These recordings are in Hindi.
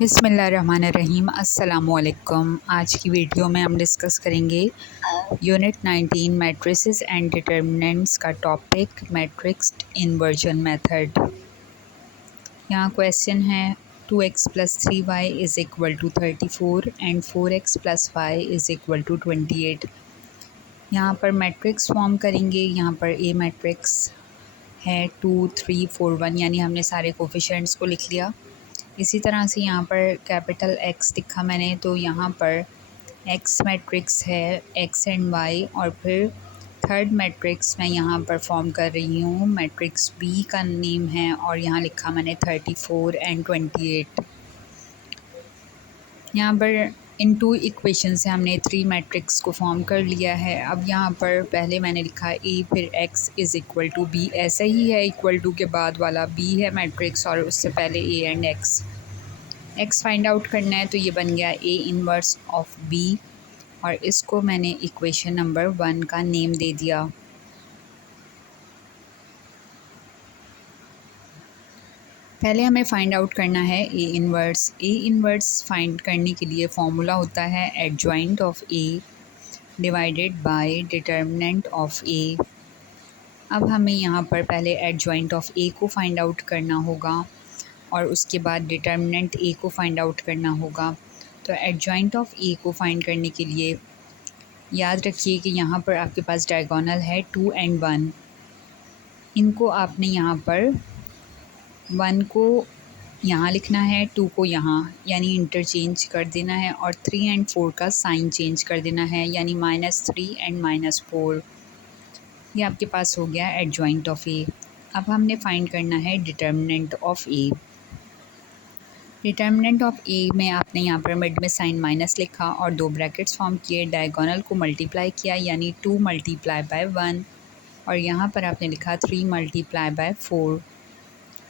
बिस्मिल्लाहिर्रहमानिर्रहीम। अस्सलामुअलैकुम। आज की वीडियो में हम डिस्कस करेंगे यूनिट 19 मैट्रिसेस एंड डिटर्मिनेंट्स का टॉपिक मैट्रिक्स इन्वर्जन मेथड। यहाँ क्वेश्चन है 2x + 3y = 34 and 4x + y = 28। यहाँ पर मैट्रिक्स फॉर्म करेंगे। यहाँ पर ए मैट्रिक्स है 2 3 4 1, यानी हमने सारे कोफिशिएंट्स को लिख लिया। इसी तरह से यहाँ पर कैपिटल X लिखा मैंने, तो यहाँ पर X मैट्रिक्स है X एंड Y, और फिर थर्ड मैट्रिक्स मैं यहाँ पर फॉर्म कर रही हूँ। मैट्रिक्स B का नेम है और यहाँ लिखा मैंने 34 एंड 28। यहाँ पर इन टू इक्वेशन से हमने 3 मैट्रिक्स को फॉर्म कर लिया है। अब यहाँ पर पहले मैंने लिखा A, फिर X = B, ऐसा ही है, इक्वल टू के बाद वाला B है मैट्रिक्स और उससे पहले A and X find out करना है। तो ये बन गया A इन्वर्स ऑफ B, और इसको मैंने इक्वेशन नंबर 1 का नेम दे दिया। पहले हमें फाइंड आउट करना है A inverse. A inverse find करने के लिए फॉर्मूला होता है adjoint of A divided by determinant of A। अब हमें यहाँ पर पहले एडजॉइंट ऑफ A को फाइंड आउट करना होगा और उसके बाद डिटर्मिनेंट A को फाइंड आउट करना होगा। तो एडजॉइंट ऑफ A को फाइंड करने के लिए याद रखिए कि यहाँ पर आपके पास डायगोनल है 2 एंड 1। इनको आपने यहाँ पर 1 को यहाँ लिखना है, 2 को यहाँ, यानी इंटरचेंज कर देना है, और 3 एंड 4 का साइन चेंज कर देना है, यानी -3 एंड -4। ये आपके पास हो गया एडजॉइंट ऑफ A। अब हमने फाइंड करना है determinant of A। Determinant of A में आपने यहाँ पर मिड में साइन माइनस लिखा और 2 ब्रैकेट्स फॉर्म किए, डायगोनल को मल्टीप्लाई किया, यानी 2 × 1, और यहाँ पर आपने लिखा 3 × 4।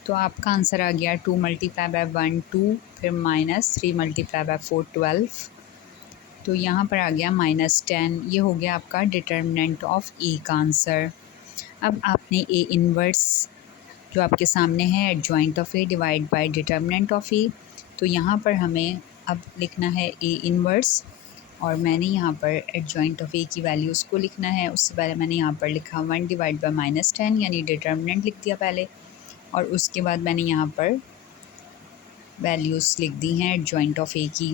तो आपका आंसर आ गया 2 × 1 2, फिर -3 × 4 12। तो यहाँ पर आ गया -10। ये हो गया आपका डिटर्मिनेंट ऑफ A का आंसर। अब आपने A इन्वर्स जो आपके सामने है adjoint of A divide by determinant of A, तो यहाँ पर हमें अब लिखना है A इन्वर्स, और मैंने यहाँ पर एडजॉइंट ऑफ A की वैल्यूज़ को लिखना है। उससे पहले मैंने यहाँ पर लिखा 1 / -10, यानी डिटर्मिनेंट लिख दिया पहले, और उसके बाद मैंने यहाँ पर वैल्यूज़ लिख दी हैं एडजॉइंट ऑफ A की।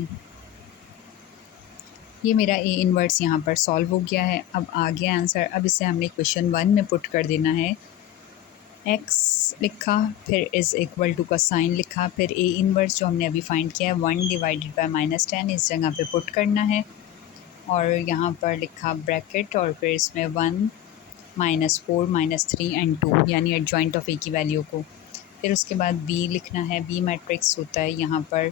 ये मेरा A इन्वर्स यहाँ पर सॉल्व हो गया है। अब आ गया आंसर। अब इसे हमने क्वेश्चन 1 में पुट कर देना है। X लिखा, फिर = का साइन लिखा, फिर A इन्वर्स जो हमने अभी फाइंड किया है 1 / -10 इस जगह पे पुट करना है, और यहाँ पर लिखा ब्रैकेट, और फिर इसमें 1 -4 -3 एंड 2, यानी एडजॉइंट ऑफ A की वैल्यू को। फिर उसके बाद B लिखना है। B मैट्रिक्स होता है, यहाँ पर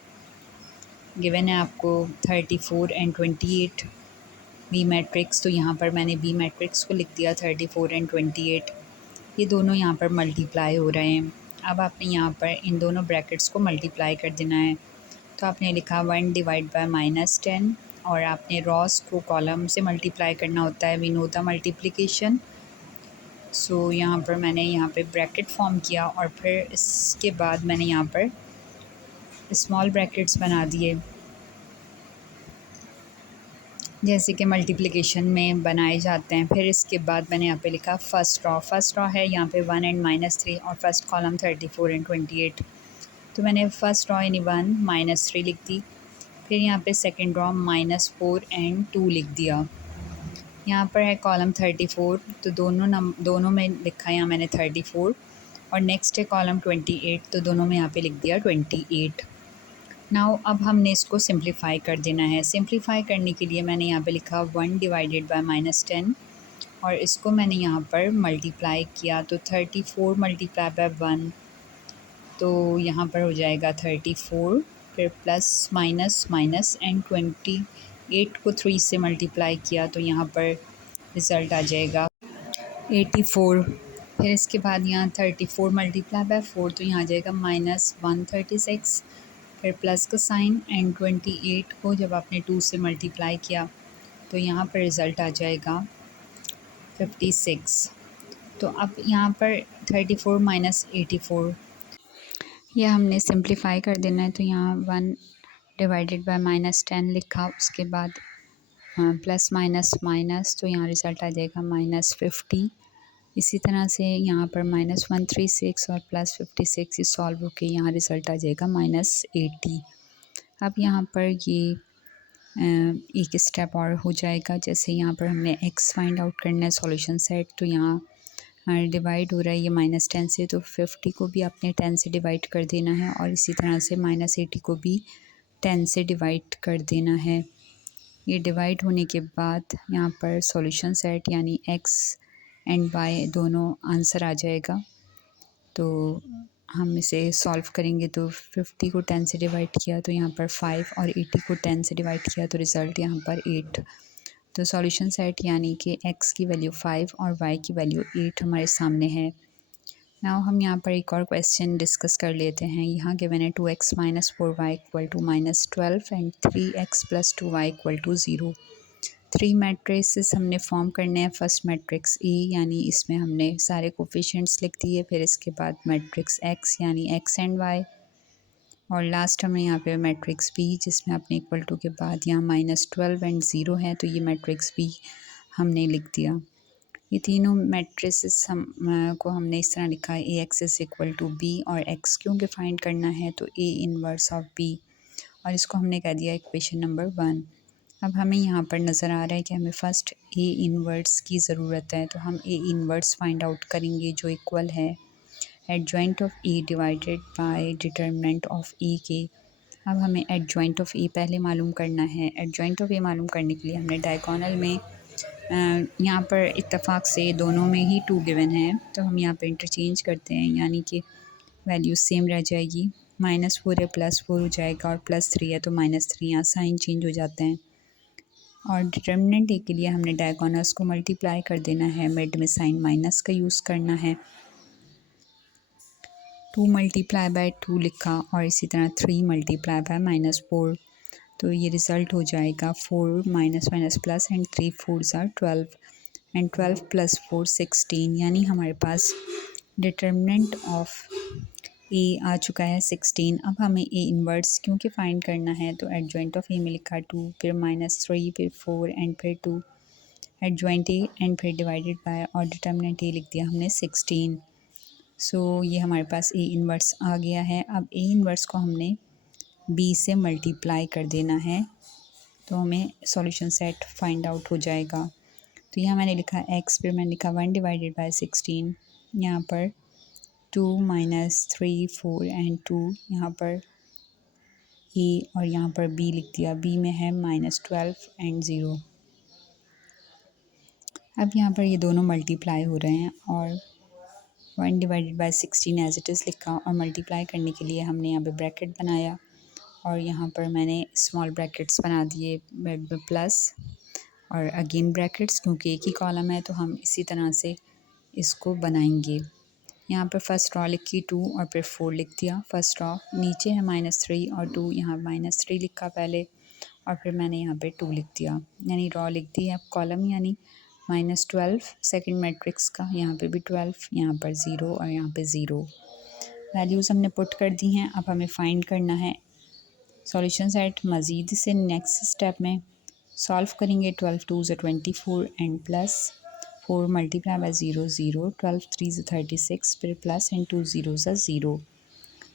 गिवन है आपको 34 एंड 28 B मैट्रिक्स, तो यहाँ पर मैंने B मैट्रिक्स को लिख दिया 34 एंड 28। ये दोनों यहाँ पर मल्टीप्लाई हो रहे हैं। अब आपने यहाँ पर इन दोनों ब्रैकेट्स को मल्टीप्लाई कर देना है। तो आपने लिखा 1 / -10, और आपने रॉस को कॉलम से मल्टीप्लाई करना होता है, वी नो द मल्टीप्लिकेशन। सो यहाँ पर मैंने यहाँ पे ब्रैकेट फॉर्म किया, और फिर इसके बाद मैंने यहाँ पर स्मॉल ब्रैकेट्स बना दिए, जैसे कि मल्टीप्लिकेशन में बनाए जाते हैं। फिर इसके बाद मैंने यहाँ पे लिखा फर्स्ट रॉ है यहाँ पे 1 एंड -3, और फर्स्ट कॉलम 34 एंड 28। तो मैंने फर्स्ट रॉ यानी 1 -3 लिख दी। फिर यहाँ पे सेकंड रॉ -4 एंड 2 लिख दिया। यहाँ पर है कॉलम 34, तो दोनों में लिखा यहाँ मैंने 34, और नेक्स्ट है कॉलम 28, तो दोनों में यहाँ पे लिख दिया 28। नाउ अब हमने इसको सिंप्लीफाई कर देना है। सिंप्लीफाई करने के लिए मैंने यहाँ पे लिखा 1 / -10, और इसको मैंने यहाँ पर मल्टीप्लाई किया, तो 34 × 1, तो यहाँ पर हो जाएगा 34, फिर प्लस माइनस माइनस एंड 28 को 3 से मल्टीप्लाई किया, तो यहाँ पर रिज़ल्ट आ जाएगा 84। फिर इसके बाद यहाँ 34 × 4, तो यहाँ आ जाएगा -136, फिर प्लस का साइन, एंड 28 को जब आपने 2 से मल्टीप्लाई किया, तो यहाँ पर रिज़ल्ट आ जाएगा 56। तो अब यहाँ पर 34 - 84 यह हमने सिंप्लीफाई कर देना है, तो यहाँ 1 डिवाइडेड बाय -10 लिखा, उसके बाद प्लस माइनस माइनस, तो यहाँ रिज़ल्ट आ जाएगा -50। इसी तरह से यहाँ पर -136 और +56 ये सॉल्व होके यहाँ रिज़ल्ट आ जाएगा -80। अब यहाँ पर ये एक स्टेप और हो जाएगा, जैसे यहाँ पर हमने x फाइंड आउट करना है सॉल्यूशन सेट, तो यहाँ डिवाइड हो रहा है ये -10 से, तो 50 को भी आपने 10 से डिवाइड कर देना है और इसी तरह से -80 को भी 10 से डिवाइड कर देना है। ये डिवाइड होने के बाद यहाँ पर सॉल्यूशन सेट यानी x एंड y दोनों आंसर आ जाएगा। तो हम इसे सॉल्व करेंगे, तो 50 को 10 से डिवाइड किया तो यहाँ पर 5 और 80 को 10 से डिवाइड किया तो रिज़ल्ट यहाँ पर 8। तो सॉल्यूशन सेट यानी कि x की वैल्यू 5 और y की वैल्यू 8 हमारे सामने है। नाउ हम यहाँ पर एक और क्वेश्चन डिस्कस कर लेते हैं। यहाँ गिवन है 2x - 4y = -12 and 3x + 2y = 0। 3 matrices हमने फॉर्म करने हैं। फर्स्ट मैट्रिक्स E यानी इसमें हमने सारे कोफिशिएंट्स लिख दिए, फिर इसके बाद मैट्रिक्स X यानी x एंड y, और लास्ट हमने यहाँ पे मैट्रिक्स B जिसमें अपने इक्वल टू के बाद यहाँ -12 एंड 0 है, तो ये मैट्रिक्स B हमने लिख दिया। ये तीनों मैट्रिसेस को हमने इस तरह लिखा है AX = B, और X क्योंकि फाइंड करना है तो A इनवर्स ऑफ B, और इसको हमने कह दिया इक्वेशन नंबर 1। अब हमें यहाँ पर नज़र आ रहा है कि हमें फ़र्स्ट A इनवर्स की ज़रूरत है, तो हम A इनवर्स फाइंड आउट करेंगे जो इक्वल है adjoint of E divided by determinant of E के। अब हमें एडजॉइंट ऑफ E पहले मालूम करना है। एडजॉइंट ऑफ E मालूम करने के लिए हमने डायगोनल में यहाँ पर इत्तेफाक से दोनों में ही 2 गिवन है, तो हम यहाँ पर इंटरचेंज करते हैं, यानी कि वैल्यू सेम रह जाएगी। -4 है +4 हो जाएगा, और +3 है तो -3, यहाँ साइन चेंज हो जाते हैं। और डिटर्मिनेंट ए के लिए हमने डायगोनल्स को मल्टीप्लाई कर देना है, मिड में साइन माइनस का यूज़ करना है। 2 × 2 लिखा, और इसी तरह 3 × -4, तो ये रिज़ल्ट हो जाएगा 4 - plus and 3 4s are 12 and 12 + 4 16, यानी हमारे पास डिटर्मिनेंट ऑफ ए आ चुका है 16। अब हमें ए इनवर्स क्योंकि फाइंड करना है, तो एडजॉइंट ऑफ ए में लिखा 2, फिर -3, फिर 4 एंड फिर 2 एडजॉइंट ए, एंड फिर डिवाइडेड बाय, और डिटर्मिनेंट ए लिख दिया हमने 16। सो ये हमारे पास ए इनवर्स आ गया है। अब ए इनवर्स को हमने बी से मल्टीप्लाई कर देना है, तो हमें सॉल्यूशन सेट फाइंड आउट हो जाएगा। तो यहाँ मैंने लिखा x, फिर मैंने लिखा 1/16, यहाँ पर 2 - 3 4 एंड 2, यहाँ पर a और यहाँ पर b लिख दिया। b में है -12 एंड 0। अब यहाँ पर ये दोनों मल्टीप्लाई हो रहे हैं, और 1/16 एज इट इज़ लिखा, और मल्टीप्लाई करने के लिए हमने यहाँ पे ब्रैकेट बनाया, और यहाँ पर मैंने स्मॉल ब्रैकेट्स बना दिए में प्लस और अगेन ब्रैकेट्स, क्योंकि एक ही कॉलम है तो हम इसी तरह से इसको बनाएंगे। यहाँ पर फर्स्ट रॉ लिखी 2 और फिर 4 लिख दिया। फर्स्ट रॉ नीचे है -3 और 2, यहाँ -3 लिखा पहले, और फिर मैंने यहाँ पे 2 लिख दिया, यानी रॉ लिख दी है। कॉलम यानी -12 सेकंड मैट्रिक्स का, यहाँ पे भी 12, यहाँ पर 0 और यहाँ पे 0। वैल्यूज़ हमने पुट कर दी हैं। अब हमें फाइंड करना है सॉल्यूशन सेट। मज़ीद से नेक्स्ट स्टेप में सॉल्व करेंगे। 12 2 = 24 एंड प्लस 4 × 0 0, 12 3 = 36, फिर प्लस एंड 2 0s are 0।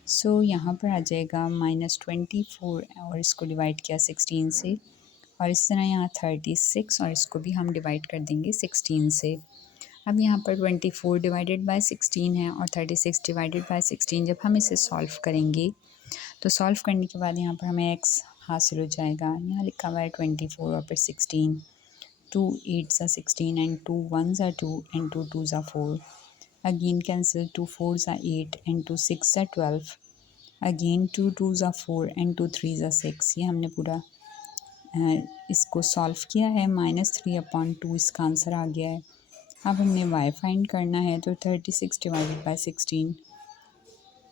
सो यहाँ पर आ जाएगा -24, और इसको डिवाइड किया 16 से, और इस तरह यहाँ 36, और इसको भी हम डिवाइड कर देंगे 16 से। अब यहाँ पर 24 डिवाइडेड बाय 16 है, और 36 डिवाइडेड बाय 16। जब हम इसे सॉल्व करेंगे तो सॉल्व करने के बाद यहाँ पर हमें x हासिल हो जाएगा। यहाँ लिखा हुआ है 24 और फिर 16, 2 8s are 16 and 2 1s are 2 and 2 2s are 4। Again cancel, 2 4s are 8 and 2 6s are 12। Again 2 2s are 4 and 2 3s are 6। ये हमने पूरा इसको सॉल्व किया है। -3/2 इसका आंसर आ गया है। अब हमने y फाइंड करना है, तो 36 divided by 16,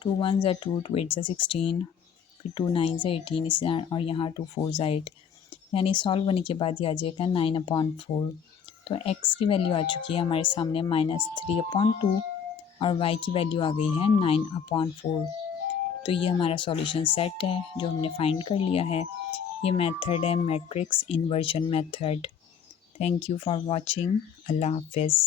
2 1s are 2, 2 8s are 16, फिर 2 9s are 18, इसी तरह, और यहाँ 2 4s are 8, यानी सॉल्व होने के बाद ये आ जाएगा 9/4। तो x की वैल्यू आ चुकी है हमारे सामने -3/2, और y की वैल्यू आ गई है 9/4। तो ये हमारा सॉल्यूशन सेट है जो हमने फाइंड कर लिया है। ये मेथड है matrix inversion method. Thank you for watching. अल्लाह हाफिज़।